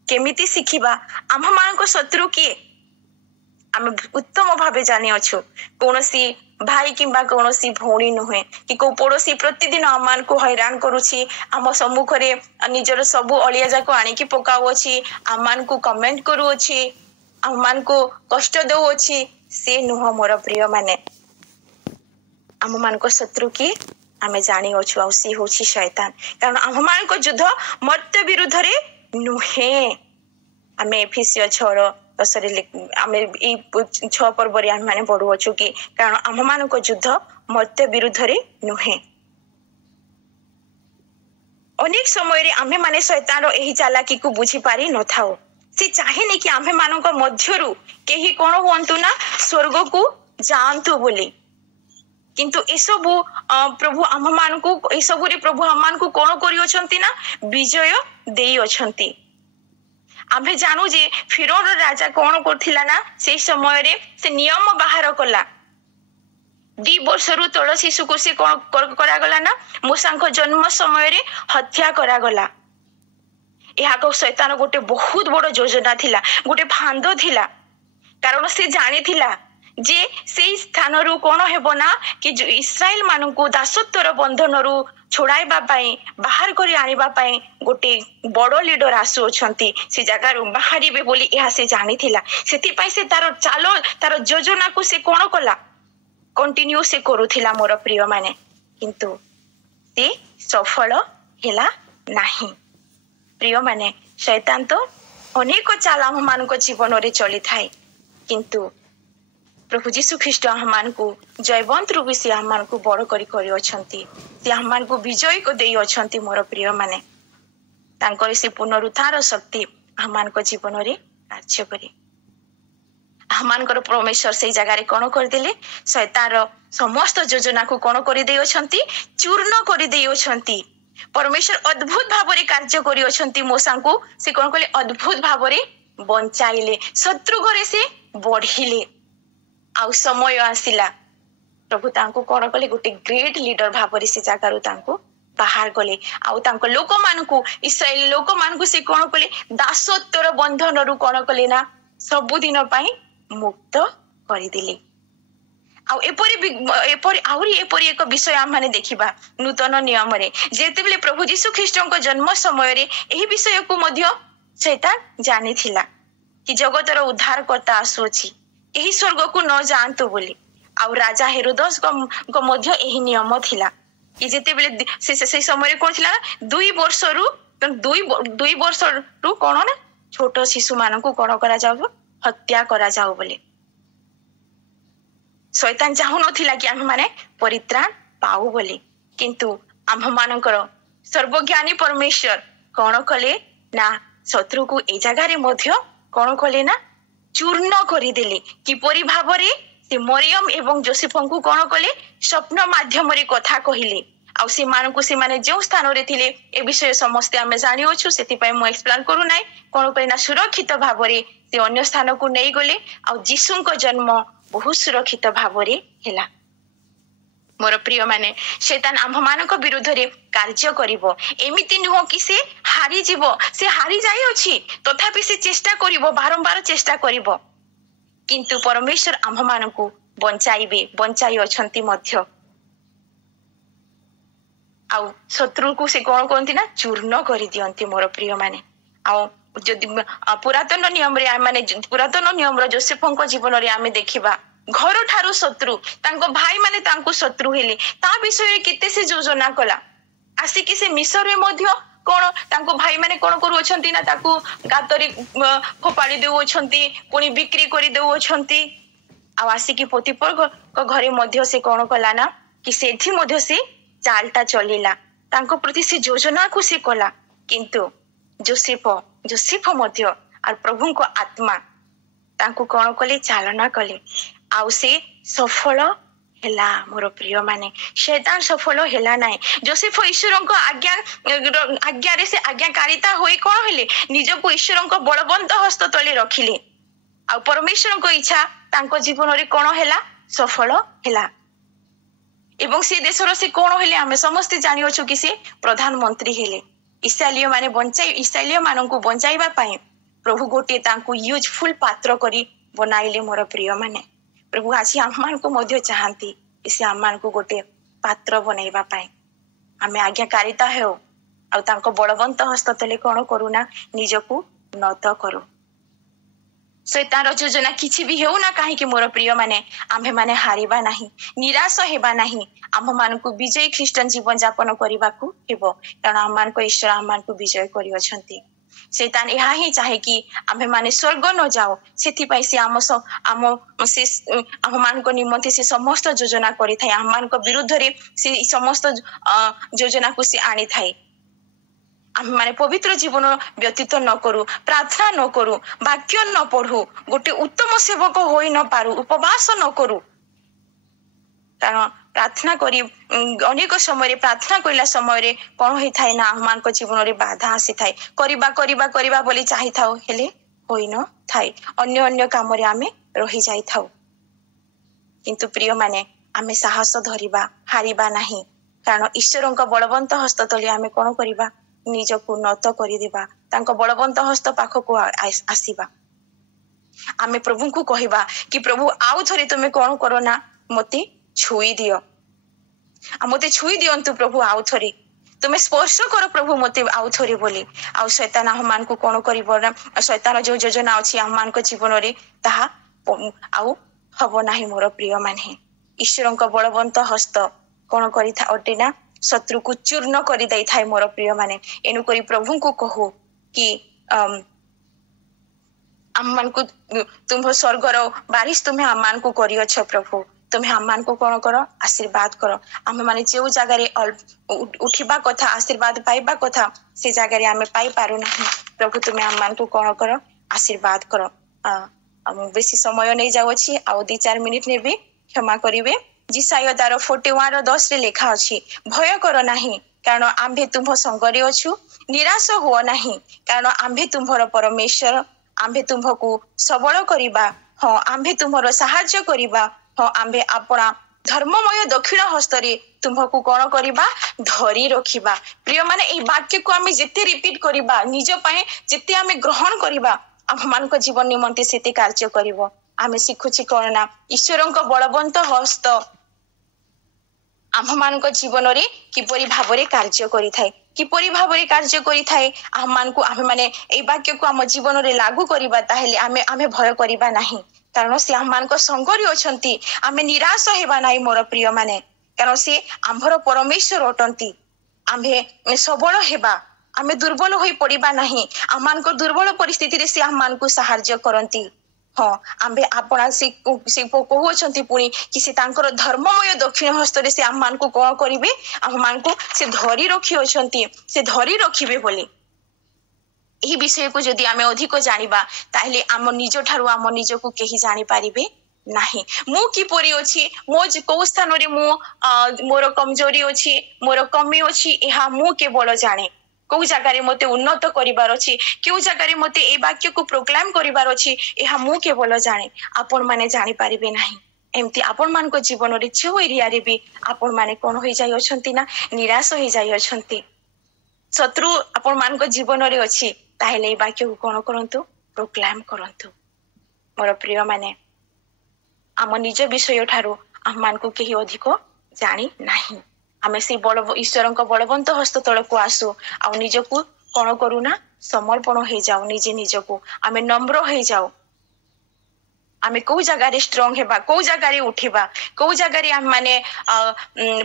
केमिति शिखिबा आम मान शत्रु किए आमे उत्तम भावे जानी अच्छु कौनसी भाई किंबा कौनसी भौणी नुहे कि को पड़ोसी प्रतिदिन आम मान को हैरान करुछि आम सम्मुख रे निजर सबु अलिया जाको आनिकी पकाउ अछि आम मान को कमेंट करू अछि आम मान को कष्ट दउ अछि से नुह मोर प्रिय माने आम मान को शत्रु की आमे जानी अच्छु आ सी होछि शैतान। कारण आम मान को युद्ध मर्त्य विरुद्ध रे नुहे आमे एफिसियो 6:10 रे आमे ई 6 पर्व रे आमे माने पढु अच्छु कि कारण आम मान को युद्ध मर्त्य विरुद्ध रे नुहे। अनेक समय रे आमे माने शैतान रो एही चालाकी को बुझी पारी न थाओ से चाहेनी कि आम्भे मानक मध्यरु केही कोन हुअंतु ना स्वर्ग को जांतु बोली किंतु एसबु प्रभु आम मानकु एसबु रे प्रभु आम मानकु कोन करि अछंती ना विजय देई अछंती। आम्भे जानू जे फिरौन राजा कोन करथिला ना से समय रे से नियम बाहर कला 2 वर्षरु तळ शिशु को से कोन करा गला ना मूसा को जन्म समय रे हत्या करा गला। यहाँ शैतान गोटे बहुत बड़ योजना थिला गोटे फांद थिला कारण से जानी थिला जे से स्थान रु कोन हेबो ना कि इस्राएल मानकु दासत्वर बंधन रु छोड़ाइबा पई बाहर करी आनिबा पई गोटे बड़ लीडर आसु अछंती से जगह रु बाहरीबे बोली यहाँ से जानी थिला सेति पई से तार चालो तार योजना को से कोन कला कंटिन्यू से करूथिला मोर प्रिय माने किंतु से सफल हेला नाही। प्रिय माने शैतान तो अनेक चाल आम मान जीवन रे चली थाए किंतु प्रभु जीशु ख्रीष्ट आम मान को जयवंत रूपी से आम मान को बड़ करी अछंती से आम मान को विजय को देई अछंती। मोर प्रिय माने तांकर से पुनरुत्थान शक्ति आम मान जीवन रे कार्य करे आम मान परमेश्वर से जगह रे कोन कर देले शैतान समस्त योजना को कोन करि देई अछंती चूर्ण करि देई अछंती। परमेश्वर अद्भुत भाव कार्य करी अछंती मूसा को से कोन कले अद्भुत भाव बंचाइले शत्रु घरे से बढ़िले आउ समय आसिला प्रभु तांको कोन कले गोटे ग्रेट लीडर भाव से जागारु तांको बाहर गले आउ तांको लोक मानकु इस्राएल लोक मानकु से कोन कले दासत्वर बंधन रु कोन कले ना सब दिन पई मुक्त करि दिले। आउ एपरी एक विषय आम माने देखिबा नूतन नियम रे जेतेबेले प्रभु यीशु ख्रीष्टଙ୍କ जन्म समय रे एही विषय को मध्य शैतान जानि थिला कि जगतर उद्धार करता आसुछि एही स्वर्ग को न जानतु बोली। आउ राजा हेरोदस को मध्य एही नियम थिला कि जेतेबेले से समय रे कोन थिला 2 वर्ष रु कोन ना छोट शिशु मानकु कोन करा जाऊ हत्या करा जाऊ बोली। शैतान चाहू नथिला कि आम माने परित्राण पाऊ बोली किंतु आम मानकर सर्वज्ञानी परमेश्वर कोन कले ना शत्रु को ए जगह रे मध्य कोन कले ना चूर्ण करि देले किपरि भाबरे से मरियम एवं जोसेफन को कोन कले स्वप्न माध्यम रे कथा कहिले आउ से मानकु से माने जो स्थान रे थिले ए विषय समस्त आमे जानि अछु सेति पय मो एक्सप्लेन करू नाइ कोन कइना सुरक्षित भाबरे से अन्य स्थान को नै गले आउ यीशुଙ୍କ जन्म बहुत सुरक्षित भाव हेला। मोर प्रिय माने शैतान आम मानक विरुद्ध रे कार्य करिवो एमिति नुह कि से हारी जीवो से हारी जाई अछि तथापि से चेष्टा करिवो बारंबार चेष्टा करिवो किंतु परमेश्वर आम मानकु बंचाई अछंती मध्य आउ शत्रु को से कोन कोंती ना चूर्ण करि दियंती। मोर प्रिय माने आउ जदि पुरातन नियम रे माने पुरातन नियम रो जोसेफଙ୍କ जीवन रे आमे देखिबा घर ठारू शत्रु तांको भाई माने तांको शत्रु हेले ता विषय रे केते से योजना कला आसी कि से मिस्र रे मध्य कोन तांको भाई माने कोन करू अछंती ना ताकू गातरी फोपाड़ी देउ अछंती पुनी बिक्री करी देउ अछंती आ आसी कि पोतीपर को घरे मध्य से कोन कला ना कि सेठी मध्य से ଚାଲଟା ଚଲିଲା, ତାଙ୍କ ପ୍ରତି ସେ ଯୋଜନାକୁ ସେ କଲା। କିନ୍ତୁ ଯୋସେଫ ମଧ୍ୟ ଆଉ ପ୍ରଭୁଙ୍କ ଆତ୍ମା ତାଙ୍କୁ କଣ କଲେ, ଚାଳନା କଲେ, ଆଉ ସେ ସଫଳ ହେଲା। ମୋର ପ୍ରିୟ ମାନେ, ଶୈତାନ ସଫଳ ହେଲା ନାହିଁ। ଯୋସେଫ ଈଶ୍ୱରଙ୍କ ଆଜ୍ଞାରେ ସେ ଆଜ୍ଞାକାରିତା ହୋଇ କଣ ହେଲେ, ନିଜକୁ ଈଶ୍ୱରଙ୍କ ବଳବନ୍ତ ହସ୍ତ ତଳେ ରଖିଲେ। ଆଉ ପରମେଶ୍ୱରଙ୍କ ଇଚ୍ଛା ତାଙ୍କ ଜୀବନରେ କଣ ହେଲା, ସଫଳ ହେଲା। ଏବଂ ସେ ଦେଶର ସେ କଣ ହେଲେ, ଆମେ ସମସ୍ତେ ଜାଣିଅଛୁ କି ସେ ପ୍ରଧାନମନ୍ତ୍ରୀ ହେଲେ। ଇସ୍ରାଏଲୀୟ ମାନଙ୍କୁ ବଞ୍ଚାଇବା ପାଇଁ ପ୍ରଭୁ ଗୋଟିଏ ତାଙ୍କୁ ୟୁଜଫୁଲ ପାତ୍ର କରି ବନାଇଲେ। ମୋର ପ୍ରିୟ ମାନେ, ପ୍ରଭୁ ଆଜି ଆମମାନଙ୍କୁ ମଧ୍ୟ ଚାହାନ୍ତି ସେ ଆମମାନଙ୍କୁ ଗୋଟେ ପାତ୍ର ବନେଇବା ପାଇଁ। ଆମେ ଆଜ୍ଞାକାରିତା ହେଉ, ଆଉ ତାଙ୍କ ବଳବନ୍ତ ହସ୍ତ ତଳେ କଣ କରୁନା, ନିଜକୁ ନତ କରୁ। ଶୈତାନର ଯୋଜନା କିଛି ବି ହେଉ ନା କାହିଁକି ମୋର ପ୍ରିୟ ମାନେ, ଆମ୍ଭେମାନେ ହାରିବା ନାହିଁ, ନିରାଶ ହେବା ନାହିଁ। ଆମ୍ଭମାନଙ୍କୁ ବିଜୟୀ ଖ୍ରୀଷ୍ଟିଆନ ଜୀବନ ଯାପନ କରିବାକୁ ହେବ, କାରଣ ଆମମାନଙ୍କ ଈଶ୍ୱର ଆମମାନଙ୍କୁ ବିଜୟ କରିଅଛନ୍ତି। ଶୈତାନ ଏହା ହିଁ ଚାହେଁ କି ଆମ୍ଭେମାନେ ସ୍ୱର୍ଗ ନ ଯାଉ। ସେଥିପାଇଁ ସେ ଆମମାନଙ୍କ ନିମନ୍ତେ ସେ ସମସ୍ତ ଯୋଜନା କରିଥାଏ। ଆମମାନଙ୍କ ବିରୁଦ୍ଧରେ ସେ ସମସ୍ତ ଯୋଜନାକୁ ସେ ଆଣିଥାଏ। ଆମେମାନେ ପବିତ୍ର ଜୀବନ ବ୍ୟତୀତ ନ କରୁ, ପ୍ରାର୍ଥନା ନ କରୁ, ବାକ୍ୟ ନ ପଢୁ, ଗୋଟେ ଉତ୍ତମ ସେବକ ହୋଇ ନ ପାରୁ, ଉପବାସ ନ କରୁ। କାରଣ ପ୍ରାର୍ଥନା କରି ଅନେକ ସମୟରେ ପ୍ରାର୍ଥନା କରିଲା ସମୟରେ କଣ ହେଇଥାଏ ନା, ଆମମାନଙ୍କ ଜୀବନରେ ବାଧା ଆସିଥାଏ। କରିବା ବୋଲି ଚାହିଁଥାଉ, ହେଲେ ହୋଇନଥାଏ। ଅନ୍ୟ କାମରେ ଆମେ ରହିଯାଇଥାଉ। କିନ୍ତୁ ପ୍ରିୟମାନେ, ଆମେ ସାହସ ଧରିବା, ହାରିବା ନାହିଁ। କାରଣ ଈଶ୍ୱରଙ୍କ ବଳବନ୍ତ ହସ୍ତ ତଳେ ଆମେ କଣ କରିବା, ନିଜକୁ ନତ କରିଦେବା, ତାଙ୍କ ବଳବନ୍ତ ହସ୍ତ ପାଖକୁ ଆସିବା। ଆମେ ପ୍ରଭୁଙ୍କୁ କହିବା କି ପ୍ରଭୁ ଆଉ ଥରେ ତୁମେ କଣ କର ନା, ମତେ ଛୁଇଁ ଦିଅ, ମତେ ଛୁଇଁ ଦିଅନ୍ତୁ ପ୍ରଭୁ, ଆଉ ଥରେ ତୁମେ ସ୍ପର୍ଶ କର ପ୍ରଭୁ ମତେ ଆଉ ଥରେ ବୋଲି। ଆଉ ଶୈତାନ ଆମମାନଙ୍କୁ କଣ କରିବ ନା, ଶୈତାନ ଯୋଉ ଯୋଜନା ଅଛି ଆମମାନଙ୍କ ଜୀବନରେ, ତାହା ଆଉ ହବ ନାହିଁ। ମୋର ପ୍ରିୟ ମାନେ, ଈଶ୍ୱରଙ୍କ ବଳବନ୍ତ ହସ୍ତ କଣ କରିଥାଏ ଅଟେ ନା, ଶତ୍ରୁକୁ ଚୂର୍ଣ୍ଣ କରିଦେଇଥାଏ। ମୋର ପ୍ରିୟ ମାନେ, ଏଣୁକରି ପ୍ରଭୁଙ୍କୁ କହୁ କି ଆମମାନଙ୍କୁ ତୁମ୍ଭ ସ୍ୱର୍ଗର ବାରିଶ ତୁମେ ଆମମାନଙ୍କୁ କରିଅଛ ପ୍ରଭୁ, ତୁମେ ଆମମାନଙ୍କୁ କଣ କର, ଆଶୀର୍ବାଦ କର। ଆମେମାନେ ଯୋଉ ଜାଗାରେ ଉଠିବା କଥା, ଆଶୀର୍ବାଦ ପାଇବା କଥା, ସେ ଜାଗାରେ ଆମେ ପାଇପାରୁନାହିଁ। ପ୍ରଭୁ ତୁମେ ଆମମାନଙ୍କୁ କଣ କର, ଆଶୀର୍ବାଦ କର। ମୁଁ ବେଶୀ ସମୟ ନେଇ ଯାଉଅଛି, ଆଉ 2-4 ମିନିଟ ନେବି, କ୍ଷମା କରିବେ। ଜିସାୟ 41:10 ଲେଖା ଅଛି, ଭୟ କର ନାହିଁ, କାରଣ ଆମ୍ଭେ ତୁମ୍ଭ ସଙ୍ଗରେ ଅଛୁ। ନିରାଶ ହୁଅ ନାହିଁ, କାରଣ ଆମ୍ଭେ ତୁମ୍ଭର ପରମେଶ୍ୱର। ଆମ୍ଭେ ତୁମ୍ଭକୁ ସବଳ କରିବା, ହଁ ଆମ୍ଭେ ତୁମ୍ଭର ସାହାଯ୍ୟ କରିବା, ହଁ ଆମ୍ଭେ ଆପଣା ଧର୍ମମୟ ଦକ୍ଷିଣ ହସ୍ତରେ ତୁମ୍ଭକୁ କଣ କରିବା, ଧରି ରଖିବା। ପ୍ରିୟମାନେ, ଏହି ବାକ୍ୟକୁ ଆମେ ଯେତେ ରିପିଟ କରିବା, ନିଜ ପାଇଁ ଯେତେ ଆମେ ଗ୍ରହଣ କରିବା, ଆମମାନଙ୍କ ଜୀବନ ନିମନ୍ତେ ସେତେ କାର୍ଯ୍ୟ କରିବ। ଆମେ ଶିଖୁଛି କଣ ନା, ଈଶ୍ୱରଙ୍କ ବଳବନ୍ତ ହସ୍ତ ଆମ୍ଭମାନଙ୍କ ଜୀବନରେ କିପରି ଭାବରେ କାର୍ଯ୍ୟ କରିଥାଏ। ଆମେମାନେ ଏଇ ବାକ୍ୟକୁ ଆମ ଜୀବନରେ ଲାଗୁ କରିବା, ତାହେଲେ ଆମେ ଭୟ କରିବା ନାହିଁ, କାରଣ ସେ ଆମମାନଙ୍କ ସଙ୍ଗରେ ଅଛନ୍ତି। ଆମେ ନିରାଶ ହେବା ନାହିଁ ମୋର ପ୍ରିୟ ମାନେ, କାରଣ ସେ ଆମ୍ଭର ପରମେଶ୍ୱର ଅଟନ୍ତି। ଆମ୍ଭେ ସବଳ ହେବା, ଆମେ ଦୁର୍ବଳ ହୋଇ ପଡିବା ନାହିଁ। ଆମମାନଙ୍କ ଦୁର୍ବଳ ପରିସ୍ଥିତିରେ ସେ ଆମମାନଙ୍କୁ ସାହାଯ୍ୟ କରନ୍ତି। ହଁ, ଆମ୍ଭେ ଆପଣା ସେ କହୁଅଛନ୍ତି ପୁଣି କି ସେ ତାଙ୍କର ଧର୍ମମୟ ଦକ୍ଷିଣ ହସ୍ତରେ ସେ ଆମମାନଙ୍କୁ କଣ କରିବେ, ଆମମାନଙ୍କୁ ସେ ଧରି ରଖିଅଛନ୍ତି, ସେ ଧରି ରଖିବେ ବୋଲି। ଏହି ବିଷୟକୁ ଯଦି ଆମେ ଅଧିକ ଜାଣିବା, ତାହେଲେ ଆମ ନିଜ ଠାରୁ ଆମ ନିଜକୁ କେହି ଜାଣିପାରିବେ ନାହିଁ। ମୁଁ କିପରି ଅଛି, କୋଉ ସ୍ଥାନରେ ମୋର କମଜୋରି ଅଛି, ମୋର କମି ଅଛି, ଏହା ମୁଁ କେବଳ ଜାଣେ। କୋଉ ଜାଗାରେ ମତେ ଉନ୍ନତ କରିବାର ଅଛି, କେଉଁ ଜାଗାରେ ମତେ ଏ ବାକ୍ୟକୁ ପ୍ରୋକ୍ଲାମ କରିବାର ଅଛି, ଏହା ମୁଁ କେବଳ ଜାଣେ, ଆପଣ ମାନେ ଜାଣିପାରିବେ ନାହିଁ। ଏମିତି ଆପଣମାନଙ୍କ ଜୀବନରେ ଯୋଉ ଏରିଆରେ ବି ଆପଣ ମାନେ କଣ ହୋଇଯାଇଅଛନ୍ତି ନା, ନିରାଶ ହୋଇଯାଇଅଛନ୍ତି, ଶତ୍ରୁ ଆପଣମାନଙ୍କ ଜୀବନରେ ଅଛି, ତାହେଲେ ଏଇ ବାକ୍ୟକୁ କଣ କରନ୍ତୁ, ପ୍ରୋକ୍ଲାମ କରନ୍ତୁ। ମୋର ପ୍ରିୟ ମାନେ, ଆମ ନିଜ ବିଷୟ ଠାରୁ ଆମମାନଙ୍କୁ କେହି ଅଧିକ ଜାଣି ନାହିଁ। ଆମେ ସେଇ ଈଶ୍ୱରଙ୍କ ବଳବନ୍ତ ହସ୍ତ ତଳକୁ ଆସୁ, ଆଉ ନିଜକୁ କଣ କରୁନା, ସମର୍ପଣ ହେଇଯାଉ। ନିଜକୁ ଆମେ ନମ୍ର ହେଇଯାଉ। ଆମେ କୋଉ ଜାଗାରେ ଷ୍ଟ୍ରଙ୍ଗ ହେବା, କୋଉ ଜାଗାରେ ଉଠିବା, କୋଉ ଜାଗାରେ ଆମେ ମାନେ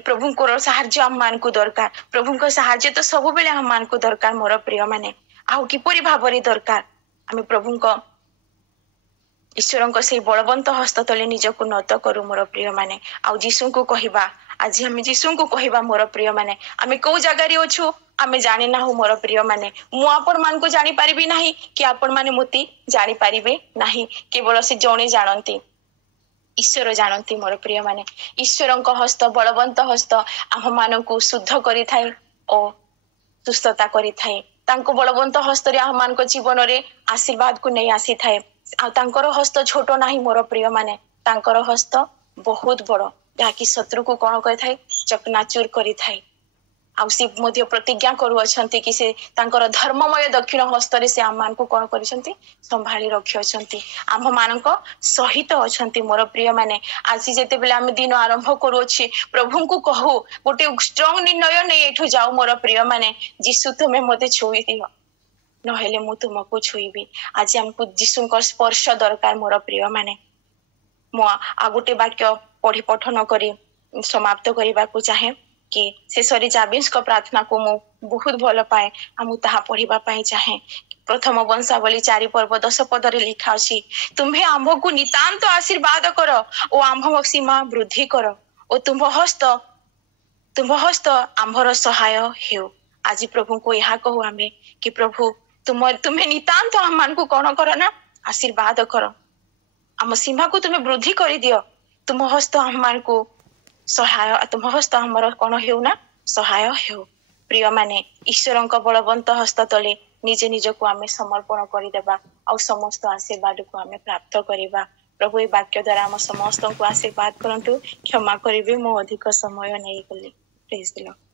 ପ୍ରଭୁଙ୍କର ସାହାଯ୍ୟ ଆମମାନଙ୍କୁ ଦରକାର। ପ୍ରଭୁଙ୍କ ସାହାଯ୍ୟ ତ ସବୁବେଳେ ଆମମାନଙ୍କୁ ଦରକାର ମୋର ପ୍ରିୟ ମାନେ। ଆଉ କିପରି ଭାବରେ ଦରକାର, ଆମେ ପ୍ରଭୁଙ୍କ ईश्वर से बलवंत हस्त तले निजक नत करू मोर प्रिय माने आ जीशु को कहवा आज आम जीशु को कहवा मोर प्रिय माने आम कौ जगार अच्छु आम जानी ना हो मोर प्रिय माने मुझे मान को जानी पारिबी नहीं कि आपण माने मते जानी पारिबे नहीं केवल से जणे जानती ईश्वर जानती मोर प्रिय माने ईश्वर हस्त बलवंत हस्त आम मान को शुद्ध करि थाए और सुस्थता करि थाए तांको बलवंत हस्त रे आम मान को जीवन रे आशीर्वाद को नहीं आसी थाए आ तांकर हस्त छोट नाही मोर प्रिय माने तांकर हस्त बहुत बड़ जहाँकि शत्रु को कौन कर चकनाचूर कर प्रतिज्ञा करुअछंती कि से तांकर धर्ममय दक्षिण हस्त रे से आम मान को कौन कर संभाली रखिअछंती आम मान सहित अछंती मोर प्रिय माने आज जेते बेले आम दिन आरंभ करूछि प्रभु को कहू गोटे स्ट्रांग निर्णय नहीं एठू जाऊ मोर प्रिय माने जीशु तुमे मते छुई दियो नहेले मु तुमको छुईबी आज हमको जीशु स्पर्श दरकार मोर प्रिय माने मु आ गोटे वाक्य पढ़ी पठन करी समाप्त करने को चाहे कि शेषरी जाबिस को प्रार्थना को मु बहुत भल पाए आमु ताहा पढ़िबा पाई चाहे प्रथम वंशावली 4 पर्व 10 पद रे लिखा अछि तुम्हे आंभ को नितांत आशीर्वाद कर ओ आंभ सीमा वृद्धि कर ओ तुम हस्त आंभर सहाय हेउ आज प्रभु को यह कहू आमे कि प्रभु तुम्हें नितांत हम मान को कौन कर ना आशीर्वाद कर आम सीमा को तुम्हें वृद्धि कर दियो तुम हस्त हम मान को सहाय तुम हस्त हमर कौन हेउ ना सहाय हेउ प्रिय माने ईश्वर बलवंत हस्त तले निजे निज को आम समर्पण करदेबा आ समस्त आशीर्वाद को आम प्राप्त करवा प्रभु ये वाक्य द्वारा आम समस्त को आशीर्वाद करंतु क्षमा करेंगे मो अधिक समय नहीं गली प्रेज द लॉर्ड।